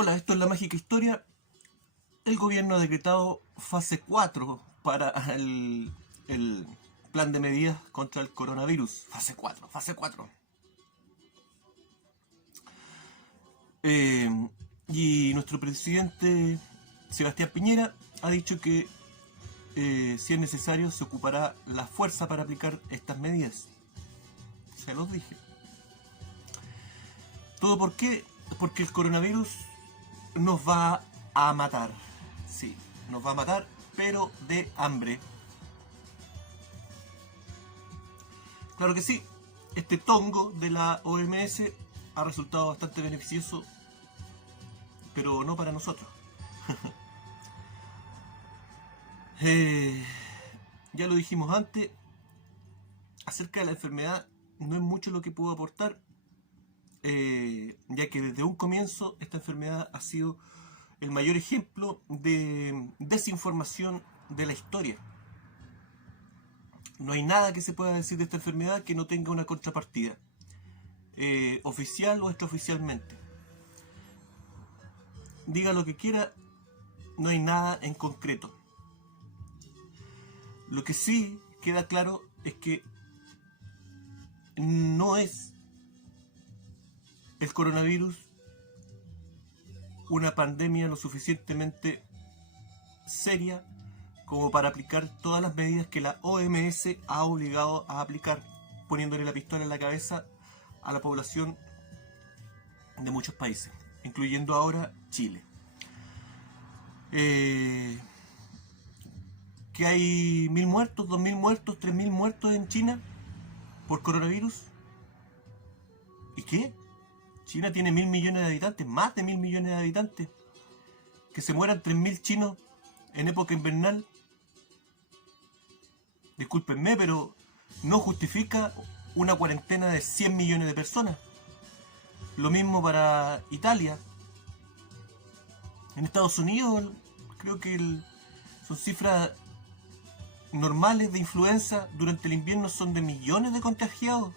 Hola, esto es La Mágica Historia. El gobierno ha decretado fase 4 para el plan de medidas contra el coronavirus. Fase 4, fase 4. Eh, y nuestro presidente Sebastián Piñera ha dicho que si es necesario se ocupará la fuerza para aplicar estas medidas. Se los dije. ¿Todo por qué? Porque el coronavirus nos va a matar. Sí, nos va a matar, pero de hambre. Claro que sí, este tongo de la OMS ha resultado bastante beneficioso, pero no para nosotros. Eh, ya lo dijimos antes, acerca de la enfermedad no es mucho lo que puedo aportar, ya que desde un comienzo esta enfermedad ha sido el mayor ejemplo de desinformación de la historia. No hay nada que se pueda decir de esta enfermedad que no tenga una contrapartida, oficial o extraoficialmente. Diga lo que quiera, no hay nada en concreto. Lo que sí queda claro es que no es el coronavirus una pandemia lo suficientemente seria como para aplicar todas las medidas que la OMS ha obligado a aplicar, poniéndole la pistola en la cabeza a la población de muchos países, incluyendo ahora Chile. Que hay 1000 muertos, 2000 muertos, 3000 muertos en China por coronavirus. ¿Y qué? China tiene 1000 millones de habitantes, más de 1000 millones de habitantes. Que se mueran 3000 chinos en época invernal. Discúlpenme, pero no justifica una cuarentena de 100 millones de personas. Lo mismo para Italia. En Estados Unidos creo que son cifras normales de influenza durante el invierno, son de millones de contagiados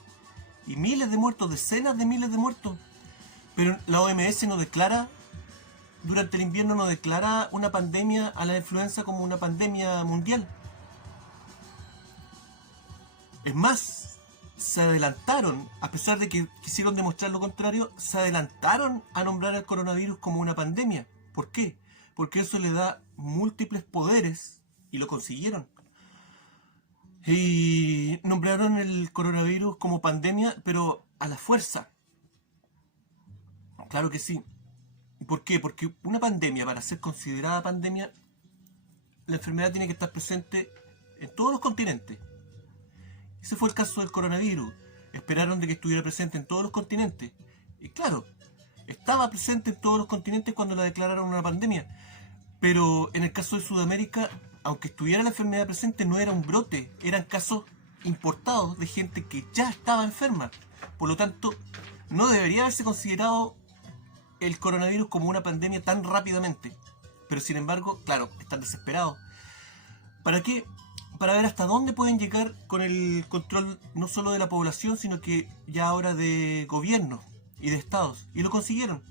y miles de muertos, decenas de miles de muertos. Pero la OMS no declara, durante el invierno no declara una pandemia a la influenza como una pandemia mundial. Es más, se adelantaron, a pesar de que quisieron demostrar lo contrario, se adelantaron a nombrar al coronavirus como una pandemia. ¿Por qué? Porque eso le da múltiples poderes, y lo consiguieron. Y nombraron el coronavirus como pandemia, pero a la fuerza. Claro que sí. ¿Por qué? Porque una pandemia, para ser considerada pandemia, la enfermedad tiene que estar presente en todos los continentes. Ese fue el caso del coronavirus. Esperaron de que estuviera presente en todos los continentes. Y claro, estaba presente en todos los continentes cuando la declararon una pandemia. Pero en el caso de Sudamérica, aunque estuviera la enfermedad presente, no era un brote. Eran casos importados de gente que ya estaba enferma. Por lo tanto, no debería haberse considerado el coronavirus como una pandemia tan rápidamente. Pero sin embargo, claro, están desesperados. ¿Para qué? Para ver hasta dónde pueden llegar con el control no solo de la población, sino que ya ahora de gobiernos y de estados. Y lo consiguieron.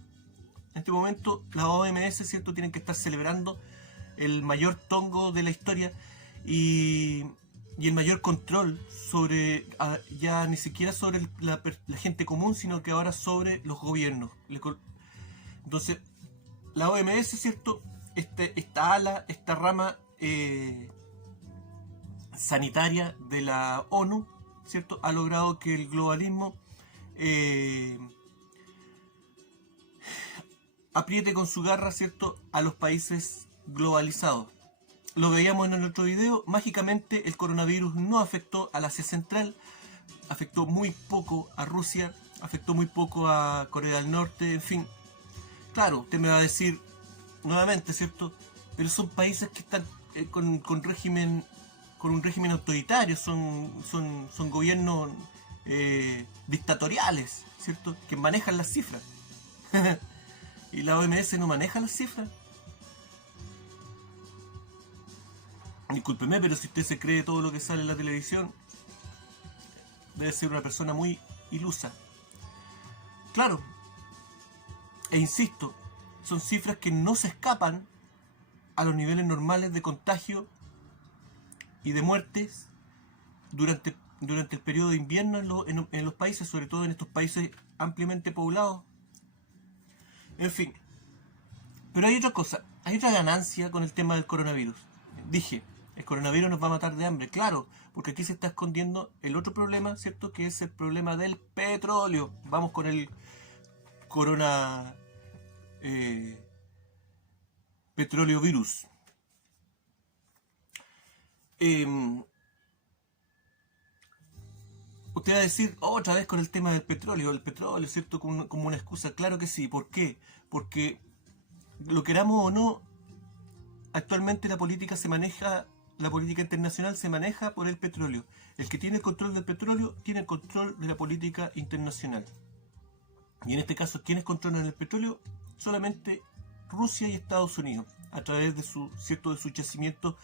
En este momento la OMS, ¿cierto?, tienen que estar celebrando el mayor tongo de la historia y el mayor control sobre, ya ni siquiera sobre la gente común, sino que ahora sobre los gobiernos. Entonces, la OMS, ¿cierto?, esta ala, esta rama sanitaria de la ONU, ¿cierto?, ha logrado que el globalismo apriete con su garra, ¿cierto?, a los países globalizados. Lo veíamos en el otro video, mágicamente el coronavirus no afectó al Asia Central, afectó muy poco a Rusia, afectó muy poco a Corea del Norte, en fin. Claro, usted me va a decir nuevamente, ¿cierto?, pero son países que están con un régimen autoritario, son gobiernos dictatoriales, ¿cierto?, que manejan las cifras. Y la OMS no maneja las cifras. Discúlpeme, pero si usted se cree todo lo que sale en la televisión, debe ser una persona muy ilusa. Claro, e insisto, son cifras que no se escapan a los niveles normales de contagio y de muertes durante el periodo de invierno en los países, sobre todo en estos países ampliamente poblados. En fin, pero hay otra cosa, hay otra ganancia con el tema del coronavirus. Dije, el coronavirus nos va a matar de hambre, claro, porque aquí se está escondiendo el otro problema, ¿cierto? Que es el problema del petróleo. Vamos con el corona petróleo virus. Usted va a decir, otra vez con el tema del petróleo, ¿cierto? Como una excusa. Claro que sí. ¿Por qué? Porque, lo queramos o no, actualmente la política internacional se maneja por el petróleo. El que tiene el control del petróleo tiene el control de la política internacional. Y en este caso, ¿quiénes controlan el petróleo? Solamente Rusia y Estados Unidos, a través de sus yacimientos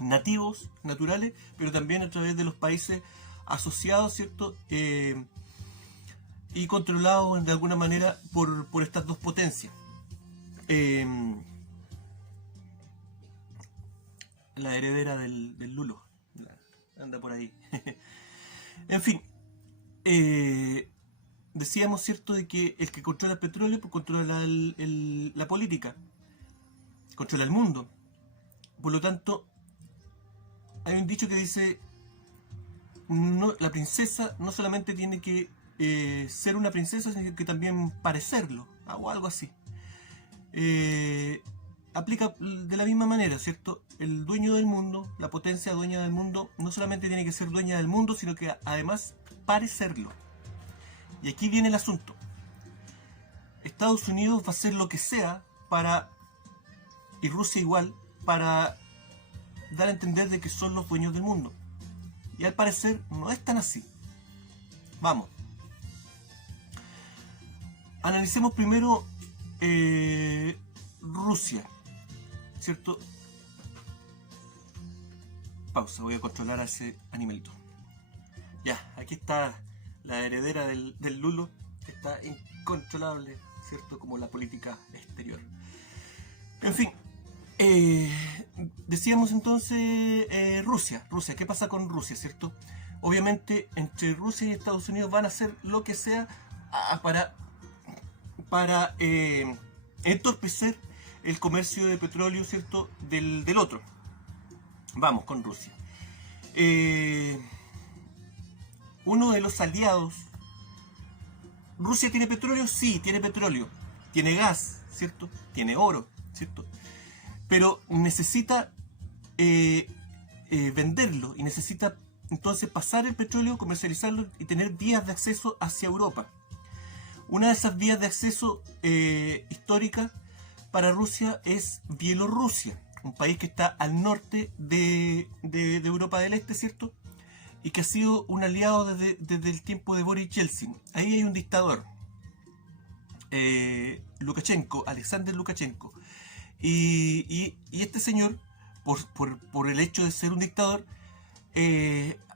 nativos, naturales, pero también a través de los países asociados, ¿cierto? Y controlados de alguna manera por estas dos potencias. La heredera del Lulo anda por ahí. En fin, decíamos, ¿cierto?, de que el que controla el petróleo pues controla la política, controla el mundo. Por lo tanto, hay un dicho que dice, no, la princesa no solamente tiene que ser una princesa, sino que también parecerlo, o algo así. Aplica de la misma manera, ¿cierto? El dueño del mundo, la potencia dueña del mundo, no solamente tiene que ser dueña del mundo, sino que además parecerlo. Y aquí viene el asunto. Estados Unidos va a hacer lo que sea para, y Rusia igual, para dar a entender de que son los dueños del mundo. Y al parecer no es tan así. Vamos. Analicemos primero Rusia, ¿cierto? Pausa, voy a controlar a ese animalito. Ya, aquí está la heredera del Lulo, que está incontrolable, ¿cierto? Como la política exterior. En fin, decíamos entonces Rusia, ¿qué pasa con Rusia, cierto? Obviamente entre Rusia y Estados Unidos van a hacer lo que sea para entorpecer el comercio de petróleo, ¿cierto?, del otro. Vamos con Rusia. Uno de los aliados. ¿Rusia tiene petróleo? Sí, tiene petróleo. Tiene gas, ¿cierto? Tiene oro, ¿cierto? Pero necesita venderlo y necesita entonces pasar el petróleo, comercializarlo y tener vías de acceso hacia Europa. Una de esas vías de acceso históricas para Rusia es Bielorrusia, un país que está al norte de Europa del Este, ¿cierto? Y que ha sido un aliado desde el tiempo de Boris Yeltsin. Ahí hay un dictador, Lukashenko, Alexander Lukashenko. Y este señor, por el hecho de ser un dictador,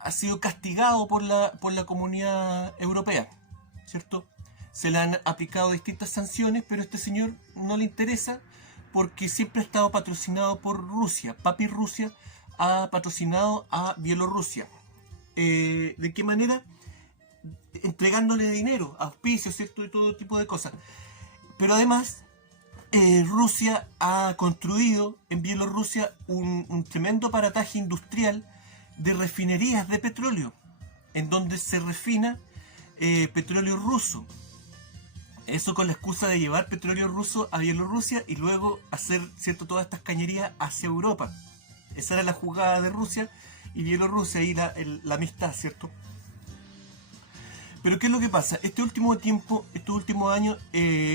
ha sido castigado por la comunidad europea, ¿cierto? Se le han aplicado distintas sanciones, pero a este señor no le interesa porque siempre ha estado patrocinado por Rusia. Papi Rusia ha patrocinado a Bielorrusia. ¿De qué manera? Entregándole dinero, auspicios, ¿cierto? Y todo tipo de cosas. Pero además, Rusia ha construido en Bielorrusia un tremendo aparataje industrial de refinerías de petróleo, en donde se refina petróleo ruso. Eso con la excusa de llevar petróleo ruso a Bielorrusia y luego hacer, ¿cierto?, todas estas cañerías hacia Europa. Esa era la jugada de Rusia y Bielorrusia y la amistad, ¿cierto? Pero ¿qué es lo que pasa? Estos últimos años,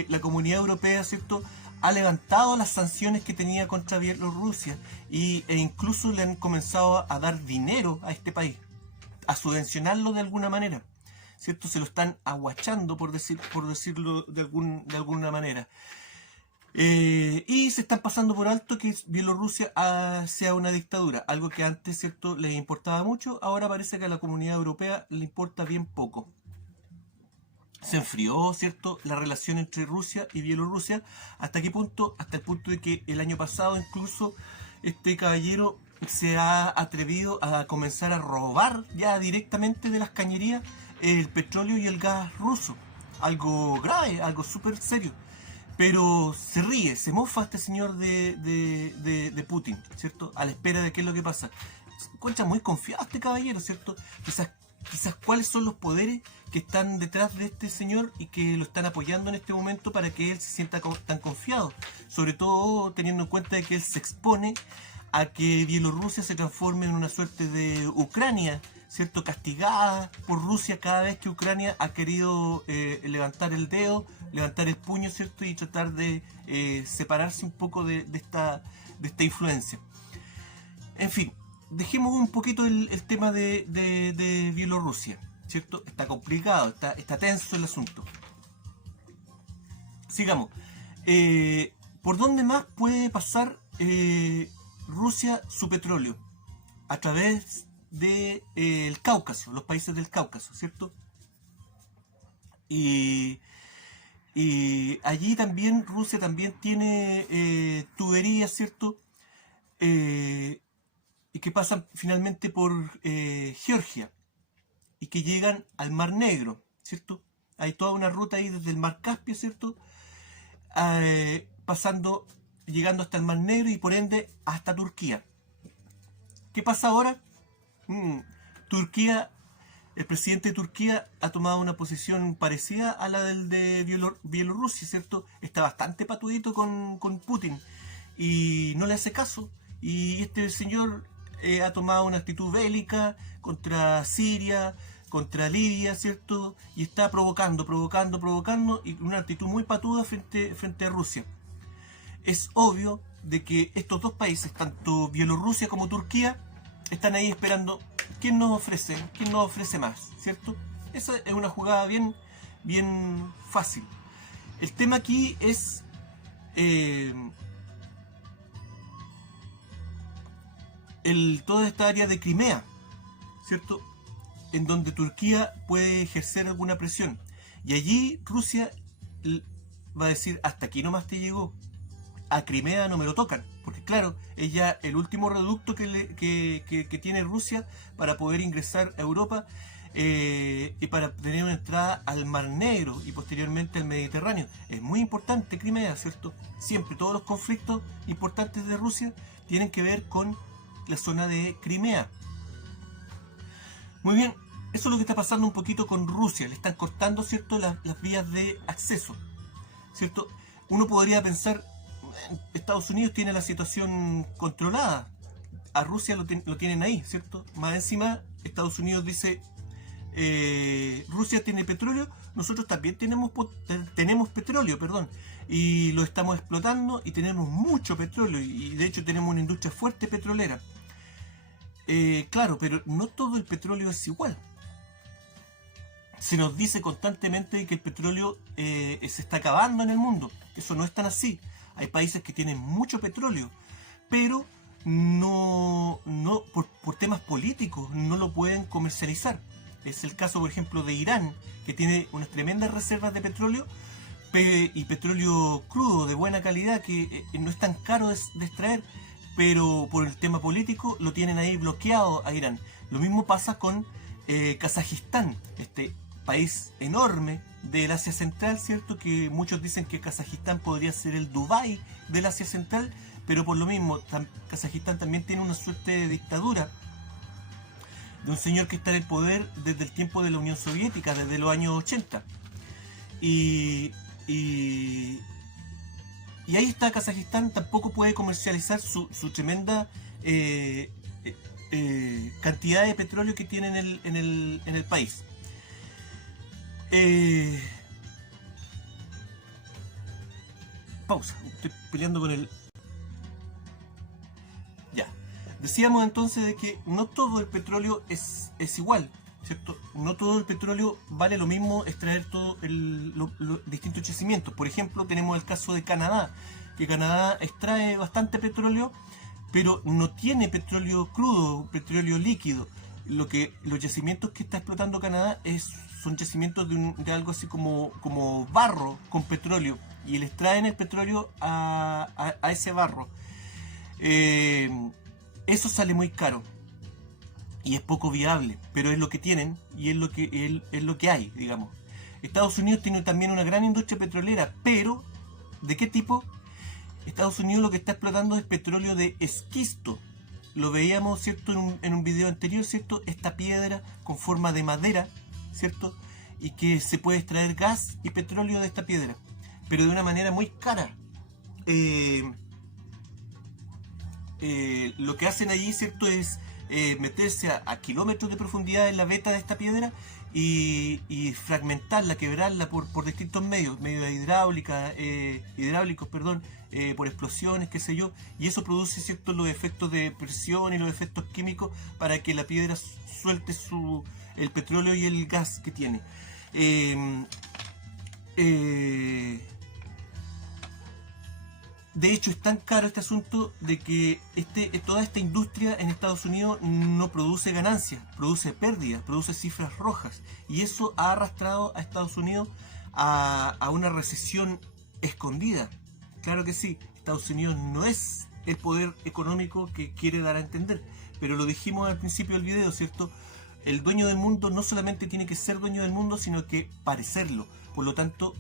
la comunidad europea, ¿cierto?, ha levantado las sanciones que tenía contra Bielorrusia e incluso le han comenzado a dar dinero a este país, a subvencionarlo de alguna manera, ¿cierto? Se lo están aguachando, por decirlo de alguna manera. Y se están pasando por alto que Bielorrusia sea una dictadura, algo que antes, ¿cierto?, les importaba mucho, ahora parece que a la comunidad europea le importa bien poco. se enfrió, ¿cierto?, la relación entre Rusia y Bielorrusia. ¿Hasta qué punto? Hasta el punto de que el año pasado incluso este caballero se ha atrevido a comenzar a robar ya directamente de las cañerías el petróleo y el gas ruso. Algo grave, algo súper serio. Pero se ríe, se mofa este señor de Putin, ¿cierto? A la espera de qué es lo que pasa. Se encuentra muy confiado este caballero, ¿cierto? Quizás cuáles son los poderes que están detrás de este señor y que lo están apoyando en este momento para que él se sienta tan confiado. Sobre todo teniendo en cuenta de que él se expone a que Bielorrusia se transforme en una suerte de Ucrania, ¿cierto? Castigada por Rusia cada vez que Ucrania ha querido levantar el dedo, levantar el puño, ¿cierto? Y tratar de separarse un poco de esta influencia. En fin, dejemos un poquito el tema de Bielorrusia, ¿cierto? Está complicado, está tenso el asunto. Sigamos. ¿Por dónde más puede pasar Rusia su petróleo? A través del Cáucaso, los países del Cáucaso, ¿cierto? Y allí también Rusia también tiene tuberías, ¿cierto? Y que pasan finalmente por Georgia y que llegan al Mar Negro, ¿cierto? Hay toda una ruta ahí desde el Mar Caspio, ¿cierto? Llegando hasta el Mar Negro y por ende hasta Turquía. ¿Qué pasa ahora? Turquía, el presidente de Turquía ha tomado una posición parecida a la del de Bielorrusia, ¿cierto? Está bastante patudito con Putin y no le hace caso. Y este señor ha tomado una actitud bélica contra Siria, contra Libia, ¿cierto? Y está provocando, y una actitud muy patuda frente a Rusia. Es obvio de que estos dos países, tanto Bielorrusia como Turquía, están ahí esperando quién nos ofrece más, ¿cierto? Esa es una jugada bien fácil. El tema aquí es toda esta área de Crimea, ¿cierto? En donde Turquía puede ejercer alguna presión. Y allí Rusia va a decir, hasta aquí nomás te llegó. A Crimea no me lo tocan. Porque claro, es ya el último reducto que tiene Rusia para poder ingresar a Europa y para tener una entrada al Mar Negro y posteriormente al Mediterráneo. Es muy importante Crimea, ¿cierto? Siempre todos los conflictos importantes de Rusia tienen que ver con la zona de Crimea. Muy bien, eso es lo que está pasando un poquito con Rusia. Le están cortando, ¿cierto?, las vías de acceso, ¿cierto? Uno podría pensar, Estados Unidos tiene la situación controlada, a Rusia lo tienen ahí, ¿cierto? Más encima, Estados Unidos dice, Rusia tiene petróleo, nosotros también tenemos petróleo, y lo estamos explotando y tenemos mucho petróleo y de hecho tenemos una industria fuerte petrolera. Claro, pero no todo el petróleo es igual. Se nos dice constantemente que el petróleo se está acabando en el mundo. Eso no es tan así. Hay países que tienen mucho petróleo, pero no por temas políticos no lo pueden comercializar. Es el caso, por ejemplo, de Irán, que tiene unas tremendas reservas de petróleo y petróleo crudo de buena calidad que no es tan caro de extraer, pero por el tema político lo tienen ahí bloqueado a Irán. Lo mismo pasa con Kazajistán, este país enorme del Asia Central, ¿cierto? Que muchos dicen que Kazajistán podría ser el Dubái del Asia Central, pero por lo mismo Kazajistán también tiene una suerte de dictadura de un señor que está en el poder desde el tiempo de la Unión Soviética, desde los años 80. Y ahí está Kazajistán, tampoco puede comercializar su tremenda cantidad de petróleo que tiene en el país. Pausa, estoy peleando con el... Ya. Decíamos entonces de que no todo el petróleo es igual, ¿cierto? No todo el petróleo vale lo mismo extraer todos los distintos yacimientos. Por ejemplo, tenemos el caso de Canadá, que Canadá extrae bastante petróleo, pero no tiene petróleo crudo, petróleo líquido. Los yacimientos que está explotando Canadá son yacimientos de algo así como barro con petróleo, y les traen el petróleo a ese barro. Eso sale muy caro y es poco viable, pero es lo que tienen y es lo que hay, digamos. Estados Unidos tiene también una gran industria petrolera, pero ¿de qué tipo? Estados Unidos lo que está explotando es petróleo de esquisto. Lo veíamos, ¿cierto? En un video anterior, ¿cierto? Esta piedra con forma de madera, ¿cierto? Y que se puede extraer gas y petróleo de esta piedra, pero de una manera muy cara. Lo que hacen allí, ¿cierto? Es meterse a kilómetros de profundidad en la veta de esta piedra y fragmentarla, quebrarla por distintos medios hidráulicos, por explosiones, qué sé yo, y eso produce, ¿cierto?, los efectos de presión y los efectos químicos para que la piedra suelte el petróleo y el gas que tiene. De hecho, es tan caro este asunto de que toda esta industria en Estados Unidos no produce ganancias, produce pérdidas, produce cifras rojas. Y eso ha arrastrado a Estados Unidos a una recesión escondida. Claro que sí, Estados Unidos no es el poder económico que quiere dar a entender. Pero lo dijimos al principio del video, ¿cierto? El dueño del mundo no solamente tiene que ser dueño del mundo, sino que parecerlo. Por lo tanto,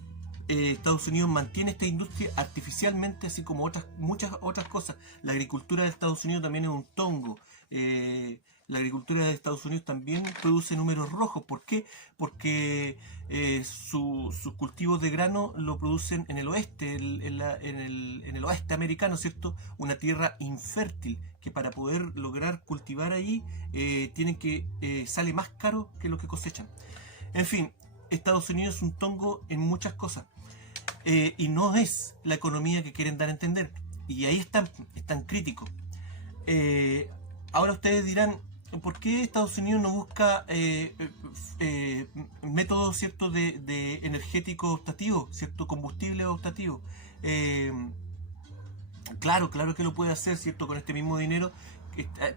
Estados Unidos mantiene esta industria artificialmente, así como muchas otras cosas. La agricultura de Estados Unidos también es un tongo. La agricultura de Estados Unidos también produce números rojos. ¿Por qué? Porque sus cultivos de grano lo producen en el oeste, en el oeste americano, ¿cierto? Una tierra infértil que para poder lograr cultivar allí sale más caro que lo que cosechan. En fin, Estados Unidos es un tongo en muchas cosas. Y no es la economía que quieren dar a entender. Y ahí están críticos. Ahora ustedes dirán, ¿por qué Estados Unidos no busca métodos, ¿cierto?, de energético optativo, ¿cierto?, combustible optativo? Claro que lo puede hacer, ¿cierto?, con este mismo dinero,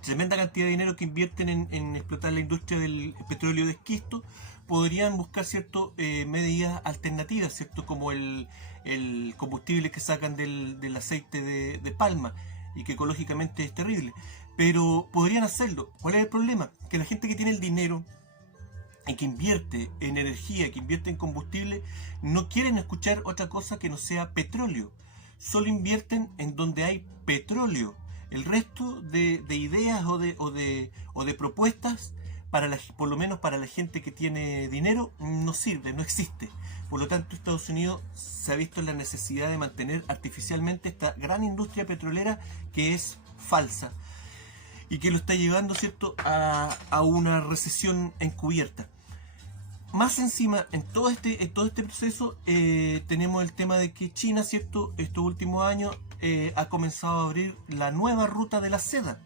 tremenda cantidad de dinero que invierten en explotar la industria del petróleo de esquisto. Podrían buscar, ¿cierto?, medidas alternativas, ¿cierto?, como el combustible que sacan del aceite de palma y que ecológicamente es terrible. Pero podrían hacerlo. ¿Cuál es el problema? Que la gente que tiene el dinero y que invierte en energía, que invierte en combustible, no quieren escuchar otra cosa que no sea petróleo. Solo invierten en donde hay petróleo. El resto de ideas o de propuestas, por lo menos para la gente que tiene dinero, no sirve, no existe. Por lo tanto, Estados Unidos se ha visto en la necesidad de mantener artificialmente esta gran industria petrolera que es falsa y que lo está llevando, ¿cierto?, a una recesión encubierta. Más encima, en todo este proceso, tenemos el tema de que China, ¿cierto?, estos últimos años ha comenzado a abrir la nueva ruta de la seda.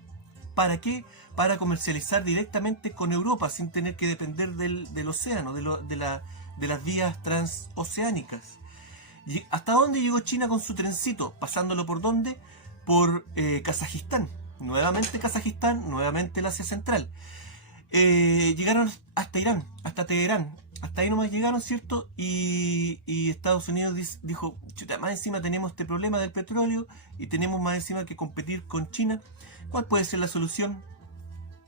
¿Para qué? Para comercializar directamente con Europa sin tener que depender del océano, de las vías transoceánicas. ¿Y hasta dónde llegó China con su trencito? ¿Pasándolo por dónde? Por Kazajistán. Nuevamente el Asia Central. Llegaron hasta Irán, hasta Teherán. Hasta ahí nomás llegaron, ¿cierto? Y Estados Unidos dijo, chuta, más encima tenemos este problema del petróleo y tenemos más encima que competir con China. ¿Cuál puede ser la solución?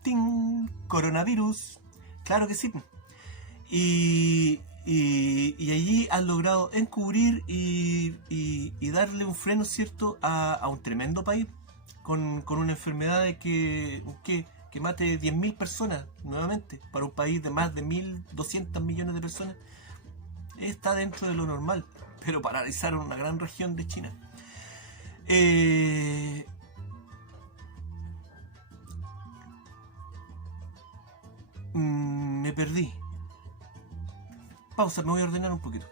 ¡Ting! Coronavirus. Claro que sí. Y allí han logrado encubrir y darle un freno, ¿cierto?, a un tremendo país con una enfermedad que mate 10.000 personas nuevamente. Para un país de más de 1.200 millones de personas está dentro de lo normal, pero paralizaron una gran región de China. Me perdí. Pausa, me voy a ordenar un poquito.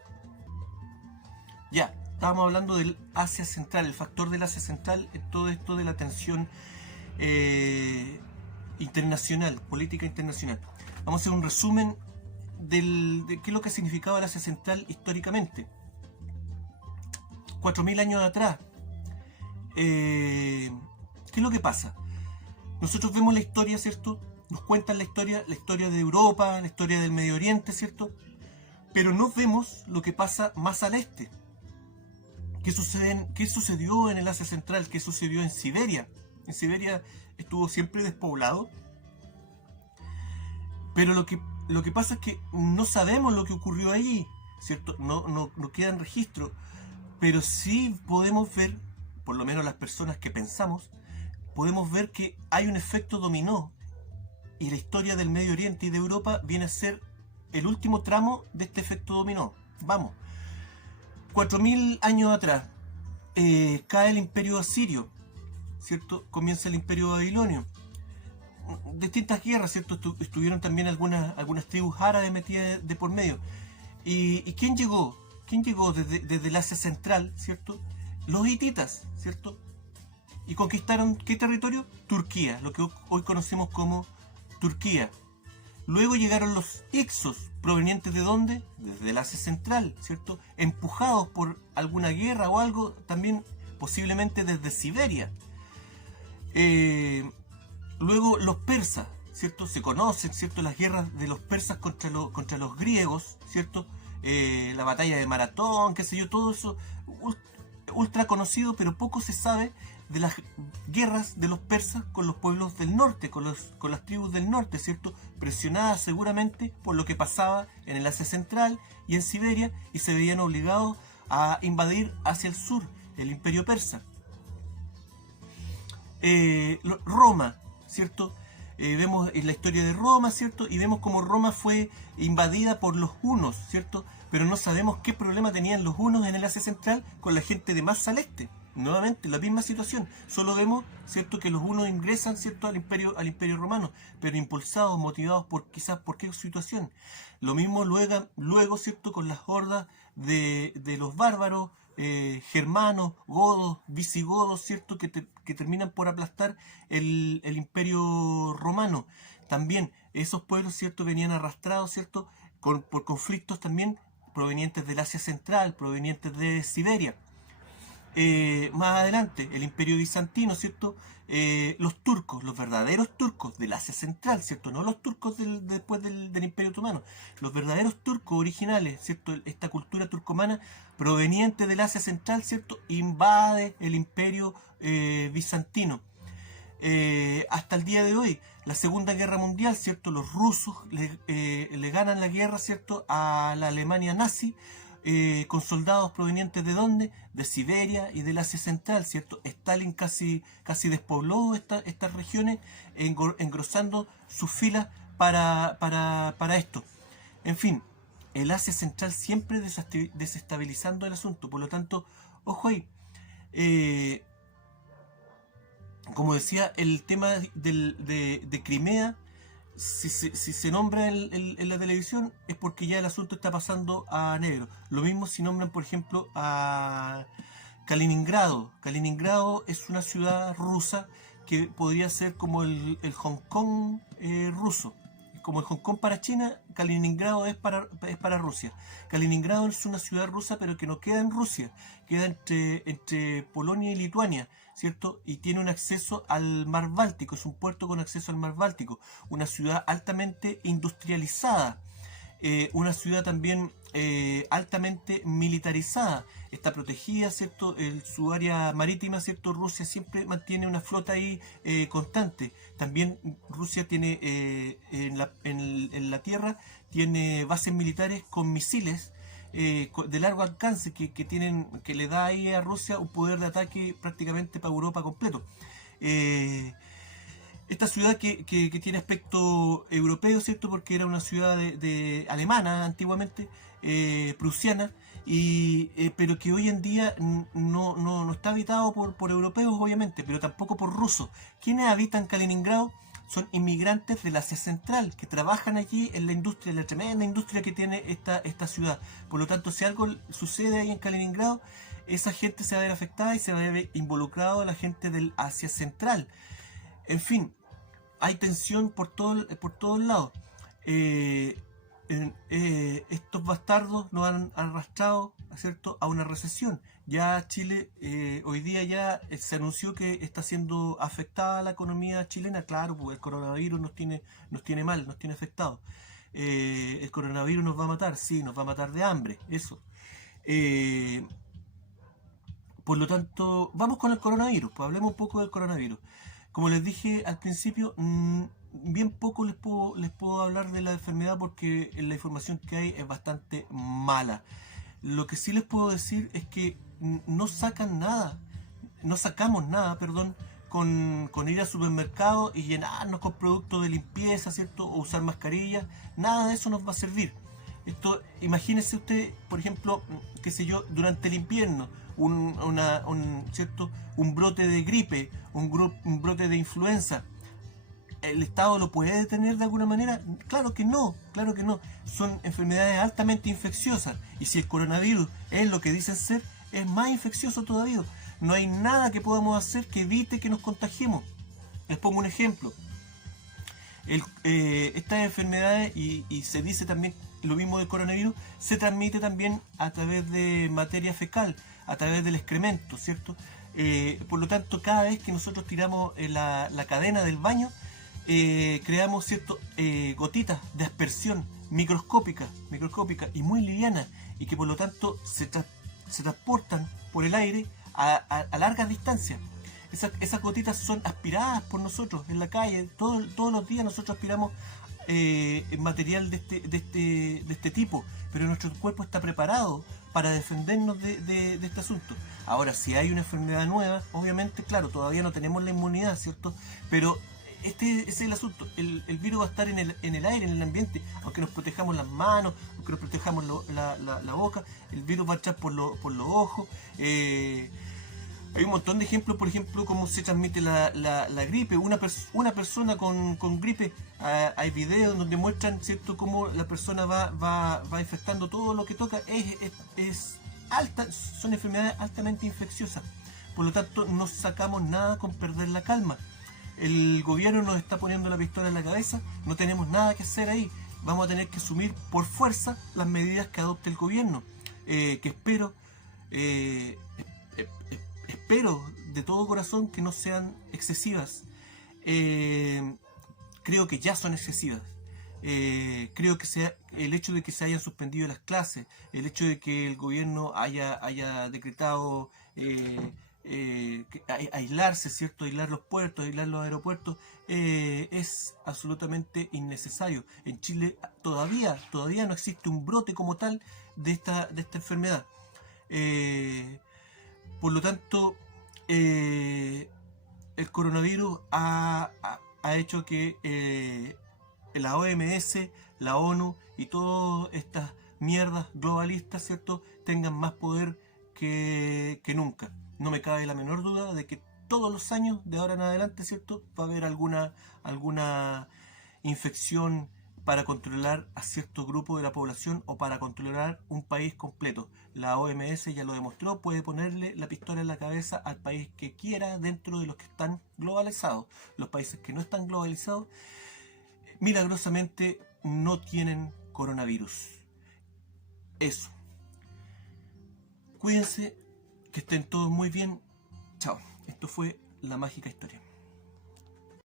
Ya, estábamos hablando del Asia Central, el factor del Asia Central en todo esto de la tensión internacional, política internacional. Vamos a hacer un resumen de qué es lo que significaba el Asia Central históricamente. 4.000 años atrás. ¿Qué es lo que pasa? Nosotros vemos la historia, ¿cierto? Nos cuentan la historia de Europa, la historia del Medio Oriente, ¿cierto? pero no vemos lo que pasa más al este. ¿Qué sucedió en el Asia Central? ¿Qué sucedió en Siberia? En Siberia estuvo siempre despoblado, pero lo que pasa es que no sabemos lo que ocurrió allí, ¿cierto? No queda en registro, pero sí podemos ver, por lo menos las personas que pensamos, podemos ver que hay un efecto dominó, y la historia del Medio Oriente y de Europa viene a ser el último tramo de este efecto dominó. Vamos, 4000 años atrás cae el imperio asirio, ¿cierto? Comienza el imperio babilonio. Distintas guerras, ¿cierto? Estuvieron también algunas tribus árabes metidas de por medio. ¿Y quién llegó? ¿Quién llegó desde el Asia Central, ¿cierto? Los hititas, ¿cierto? ¿Y conquistaron qué territorio? Turquía, lo que hoy conocemos como Turquía. Luego llegaron los Hicsos, provenientes ¿de dónde? Desde el Asia Central, ¿cierto? Empujados por alguna guerra o algo, también posiblemente desde Siberia. Luego los persas, ¿cierto? Se conocen, ¿cierto? Las guerras de los persas contra los griegos, ¿cierto? La batalla de Maratón, qué sé yo, todo eso ultra conocido, pero poco se sabe de las guerras de los persas con los pueblos del norte, con las tribus del norte, ¿cierto? Presionadas seguramente por lo que pasaba en el Asia Central y en Siberia, y se veían obligados a invadir hacia el sur, el imperio persa. Roma, ¿cierto? Vemos en la historia de Roma, ¿cierto? Y vemos cómo Roma fue invadida por los hunos, ¿cierto? Pero no sabemos qué problema tenían los hunos en el Asia Central con la gente de más al este. Nuevamente, la misma situación. Solo vemos, ¿cierto?, que los hunos ingresan, ¿cierto?, al imperio romano, pero impulsados, motivados quizás por qué situación. Lo mismo luego, ¿cierto?, con las hordas de los bárbaros, germanos, godos, visigodos, ¿cierto?, que terminan por aplastar el imperio romano. También esos pueblos, ¿cierto?, venían arrastrados, ¿cierto?, por conflictos también provenientes del Asia Central, provenientes de Siberia. Más adelante, el imperio bizantino, ¿cierto? Los turcos, los verdaderos turcos del Asia Central, ¿cierto? No los turcos después del imperio otomano. Los verdaderos turcos originales, ¿cierto? Esta cultura turcomana proveniente del Asia Central, ¿cierto? Invade el imperio bizantino. Hasta el día de hoy, la Segunda Guerra Mundial, ¿cierto? Los rusos le ganan la guerra, ¿cierto?, a la Alemania nazi, con soldados provenientes ¿de dónde? De Siberia y del Asia Central, ¿cierto? Stalin casi despobló estas regiones, engrosando sus filas para esto. En fin, el Asia Central siempre desestabilizando el asunto. Por lo tanto, ojo ahí. Como decía, el tema de Crimea, si se nombra en la televisión, es porque ya el asunto está pasando a negro. Lo mismo si nombran, por ejemplo, a Kaliningrado. Kaliningrado es una ciudad rusa que podría ser como el Hong Kong ruso. Como el Hong Kong para China, Kaliningrado es para Rusia. Kaliningrado es una ciudad rusa, pero que no queda en Rusia, queda entre Polonia y Lituania, ¿cierto? Y tiene un acceso al mar Báltico, es un puerto con acceso al mar Báltico, una ciudad altamente industrializada, una ciudad también altamente militarizada, está protegida, ¿cierto? Su área marítima, ¿cierto? Rusia siempre mantiene una flota ahí constante. También Rusia tiene en la tierra tiene bases militares con misiles de largo alcance que le da ahí a Rusia un poder de ataque prácticamente para Europa completo. Esta ciudad que tiene aspecto europeo, ¿cierto? Porque era una ciudad de alemana antiguamente, prusiana, pero que hoy en día no está habitado por europeos, obviamente, pero tampoco por rusos. ¿Quiénes habitan Kaliningrado? Son inmigrantes del Asia Central, que trabajan allí en la industria, en la tremenda industria que tiene esta ciudad. Por lo tanto, si algo sucede ahí en Kaliningrado, esa gente se va a ver afectada y se va a ver involucrado a la gente del Asia Central. En fin, hay tensión por todos lados. Estos bastardos nos han arrastrado, ¿cierto?, a una recesión. Ya Chile, hoy día ya se anunció que está siendo afectada la economía chilena. Claro, porque el coronavirus nos tiene mal, nos tiene afectados. el coronavirus nos va a matar, sí, nos va a matar de hambre, eso. Eh, por lo tanto, vamos con el coronavirus, pues hablemos un poco del coronavirus. Como les dije al principio, bien poco les puedo hablar de la enfermedad porque la información que hay es bastante mala. Lo que sí les puedo decir es que no sacan nada, no sacamos nada, perdón, con ir al supermercado y llenarnos con productos de limpieza, ¿cierto? O usar mascarillas, nada de eso nos va a servir. Esto, imagínese usted, por ejemplo, qué sé yo, durante el invierno, ¿cierto? Un brote de gripe, un brote de influenza. ¿El Estado lo puede detener de alguna manera? Claro que no, claro que no. Son enfermedades altamente infecciosas. Y si el coronavirus es lo que dicen ser, es más infeccioso todavía. No hay nada que podamos hacer que evite que nos contagiemos. Les pongo un ejemplo. Estas enfermedades, y se dice también lo mismo del coronavirus, se transmite también a través de materia fecal, a través del excremento, ¿cierto? Por lo tanto, cada vez que nosotros tiramos la cadena del baño, creamos, ¿cierto? Gotitas de aspersión microscópicas y muy livianas, y que por lo tanto se transportan por el aire a largas distancias. Esas gotitas son aspiradas por nosotros en la calle. Todos los días nosotros aspiramos material de este tipo, pero nuestro cuerpo está preparado para defendernos de este asunto. Ahora, si hay una enfermedad nueva, obviamente, claro, todavía no tenemos la inmunidad, ¿cierto? Pero ese es el asunto. El virus va a estar en el aire, en el ambiente, aunque nos protejamos las manos, aunque nos protejamos la boca, el virus va a entrar por los ojos. Hay un montón de ejemplos, por ejemplo, cómo se transmite la gripe. Una persona con gripe, hay videos donde muestran, ¿cierto?, cómo la persona va infectando todo lo que toca. Son enfermedades altamente infecciosas. Por lo tanto, no sacamos nada con perder la calma. El gobierno nos está poniendo la pistola en la cabeza, no tenemos nada que hacer ahí. Vamos a tener que asumir por fuerza las medidas que adopte el gobierno, que espero de todo corazón que no sean excesivas. Creo que ya son excesivas. Creo que el hecho de que se hayan suspendido las clases, el hecho de que el gobierno haya decretado aislarse, ¿cierto? Aislar los puertos, aislar los aeropuertos, es absolutamente innecesario. En Chile todavía no existe un brote como tal de esta enfermedad. Por lo tanto, el coronavirus ha hecho que la OMS, la ONU y todas estas mierdas globalistas, ¿cierto?, tengan más poder que nunca. No me cabe la menor duda de que todos los años, de ahora en adelante, ¿cierto?, va a haber alguna infección para controlar a cierto grupo de la población o para controlar un país completo. La OMS ya lo demostró, puede ponerle la pistola en la cabeza al país que quiera dentro de los que están globalizados. Los países que no están globalizados, milagrosamente, no tienen coronavirus. Eso. Cuídense, que estén todos muy bien. Chao. Esto fue La Mágica Historia.